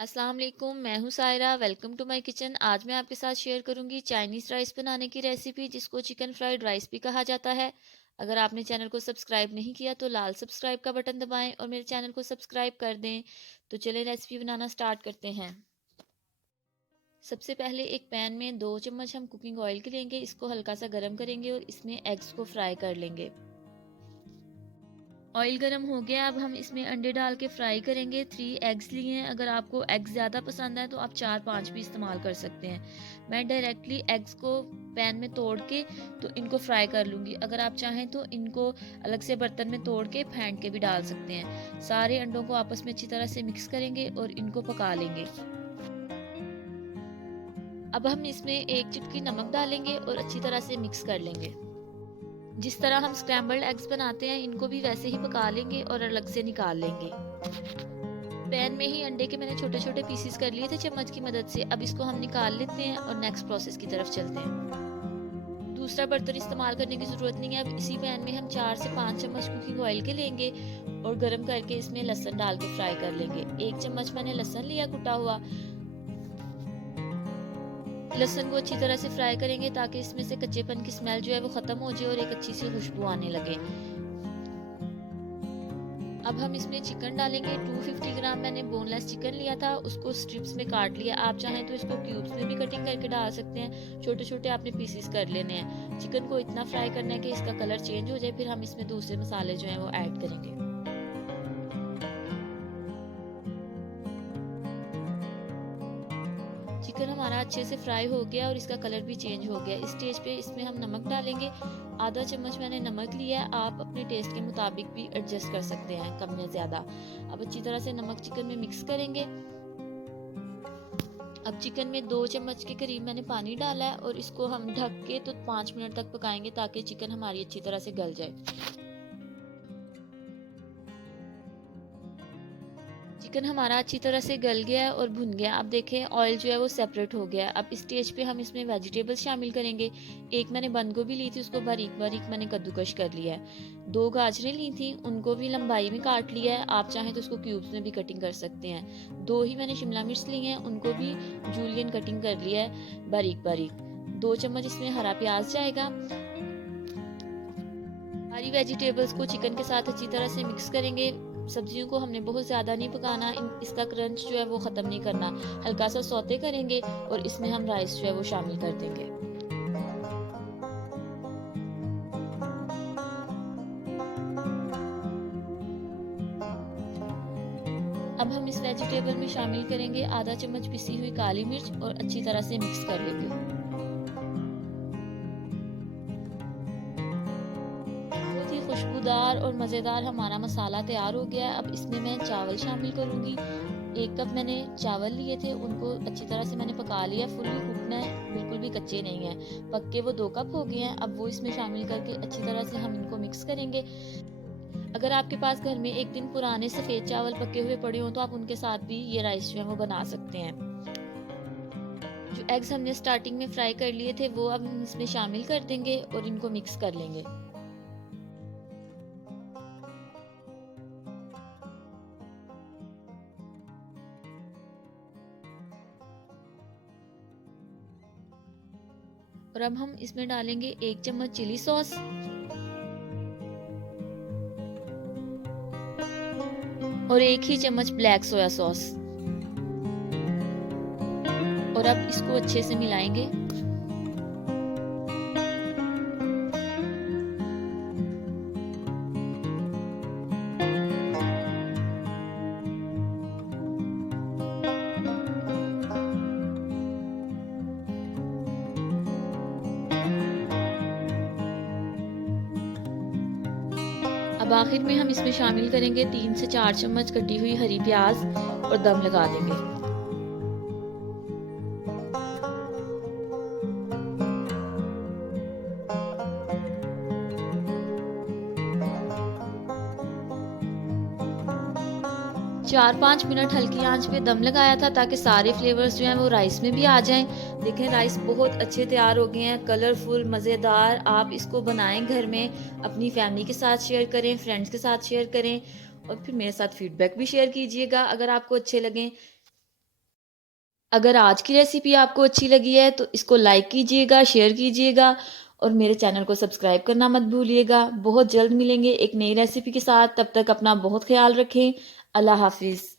अस्सलाम वालेकुम, मैं हूँ Saira. Welcome to my kitchen. आज मैं आपके साथ शेयर करूँगी चाइनीज़ राइस बनाने की रेसिपी, जिसको चिकन फ्राइड राइस भी कहा जाता है। अगर आपने चैनल को सब्सक्राइब नहीं किया तो लाल सब्सक्राइब का बटन दबाएं और मेरे चैनल को सब्सक्राइब कर दें। तो चलें रेसिपी बनाना स्टार्ट करते हैं। सबसे पहले एक पैन में 2 चम्मच हम कुकिंग ऑयल के लेंगे। इसको हल्का सा गर्म करेंगे और इसमें एग्स को फ्राई कर लेंगे। ऑयल गर्म हो गया, अब हम इसमें अंडे डाल के फ्राई करेंगे। 3 एग्स लिए हैं। अगर आपको एग्स ज़्यादा पसंद है तो आप 4-5 भी इस्तेमाल कर सकते हैं। मैं डायरेक्टली एग्स को पैन में तोड़ के तो इनको फ्राई कर लूँगी। अगर आप चाहें तो इनको अलग से बर्तन में तोड़ के फेंट के भी डाल सकते हैं। सारे अंडों को आपस में अच्छी तरह से मिक्स करेंगे और इनको पका लेंगे। अब हम इसमें 1 चुटकी नमक डालेंगे और अच्छी तरह से मिक्स कर लेंगे। जिस तरह हम स्क्रैम्बल्ड एग्स बनाते हैं, इनको भी वैसे ही पका लेंगे और अलग से निकाल लेंगे। पैन में ही अंडे के मैंने छोटे छोटे पीसीस कर लिए थे चम्मच की मदद से। अब इसको हम निकाल लेते हैं और नेक्स्ट प्रोसेस की तरफ चलते हैं। दूसरा बर्तन इस्तेमाल करने की ज़रूरत नहीं है। अब इसी पैन में हम 4 से 5 चम्मच कुकिंग ऑयल के लेंगे और गर्म करके इसमें लहसुन डाल के फ्राई कर लेंगे। 1 चम्मच मैंने लहसुन लिया कुटा हुआ। लहसुन को अच्छी तरह से फ्राई करेंगे ताकि इसमें से कच्चेपन की स्मेल जो है वो ख़त्म हो जाए और एक अच्छी सी खुशबू आने लगे। अब हम इसमें चिकन डालेंगे। 250 ग्राम मैंने बोनलेस चिकन लिया था, उसको स्ट्रिप्स में काट लिया। आप चाहें तो इसको क्यूब्स में भी कटिंग करके डाल सकते हैं। छोटे छोटे आपने पीसीस कर लेने हैं। चिकन को इतना फ्राई करना है कि इसका कलर चेंज हो जाए, फिर हम इसमें दूसरे मसाले जो हैं वो ऐड करेंगे। चिकन हमारा अच्छे से फ्राई हो गया और इसका कलर भी चेंज हो गया। इस स्टेज पे इसमें हम नमक डालेंगे। आधा चम्मच मैंने नमक लिया है। आप अपने टेस्ट के मुताबिक भी एडजस्ट कर सकते हैं, कम या ज़्यादा। अब अच्छी तरह से नमक चिकन में मिक्स करेंगे। अब चिकन में 2 चम्मच के करीब मैंने पानी डाला है और इसको हम ढक के तो 5 मिनट तक पकाएंगे ताकि चिकन हमारी अच्छी तरह से गल जाए। चिकन हमारा अच्छी तरह से गल गया है और भुन गया। अब देखें ऑयल जो है वो सेपरेट हो गया है। अब इस स्टेज पे हम इसमें वेजिटेबल्स शामिल करेंगे। एक मैंने बंद गोभी ली थी, उसको बारीक बारीक मैंने कद्दूकश कर लिया है। 2 गाजरें ली थी, उनको भी लंबाई में काट लिया है। आप चाहें तो उसको क्यूब्स में भी कटिंग कर सकते हैं। 2 ही मैंने शिमला मिर्च ली हैं, उनको भी जूलियन कटिंग कर लिया है बारीक बारीक। 2 चम्मच इसमें हरा प्याज जाएगा। सारी वेजिटेबल्स को चिकन के साथ अच्छी तरह से मिक्स करेंगे। सब्जियों को हमने बहुत ज़्यादा नहीं पकाना, इसका क्रंच जो है वो ख़त्म नहीं करना। हल्का सा सौते करेंगे और इसमें हम राइस जो है वो शामिल कर देंगे। अब हम इस वेजिटेबल में शामिल करेंगे आधा चम्मच पिसी हुई काली मिर्च और अच्छी तरह से मिक्स कर लेंगे। बहुत ही खुशबूदार और मज़ेदार हमारा मसाला तैयार हो गया है। अब इसमें मैं चावल शामिल करूँगी। 1 कप मैंने चावल लिए थे, उनको अच्छी तरह से मैंने पका लिया। फुल्ली कुकना है, बिल्कुल भी कच्चे नहीं हैं। पक्के वो 2 कप हो गए हैं। अब वो इसमें शामिल करके अच्छी तरह से हम इनको मिक्स करेंगे। अगर आपके पास घर में 1 दिन पुराने सफ़ेद चावल पके हुए पड़े हों तो आप उनके साथ भी ये राइस जो है वो बना सकते हैं। जो एग्स हमने स्टार्टिंग में फ्राई कर लिए थे वो अब हम इसमें शामिल कर देंगे और इनको मिक्स कर लेंगे। और अब हम इसमें डालेंगे 1 चम्मच चिली सॉस और 1 ही चम्मच ब्लैक सोया सॉस। और अब इसको अच्छे से मिलाएंगे। अब आखिर में हम इसमें शामिल करेंगे 3 से 4 चम्मच कटी हुई हरी प्याज और दम लगा देंगे। 4-5 मिनट हल्की आंच पे दम लगाया था ताकि सारे फ्लेवर्स जो हैं वो राइस में भी आ जाएं। देखें राइस बहुत अच्छे तैयार हो गए हैं, कलरफुल मज़ेदार। आप इसको बनाएं घर में, अपनी फैमिली के साथ शेयर करें, फ्रेंड्स के साथ शेयर करें और फिर मेरे साथ फीडबैक भी शेयर कीजिएगा अगर आपको अच्छे लगें। अगर आज की रेसिपी आपको अच्छी लगी है तो इसको लाइक कीजिएगा, शेयर कीजिएगा और मेरे चैनल को सब्सक्राइब करना मत भूलिएगा। बहुत जल्द मिलेंगे एक नई रेसिपी के साथ, तब तक अपना बहुत ख्याल रखें। अल्लाह हाफ़िज़।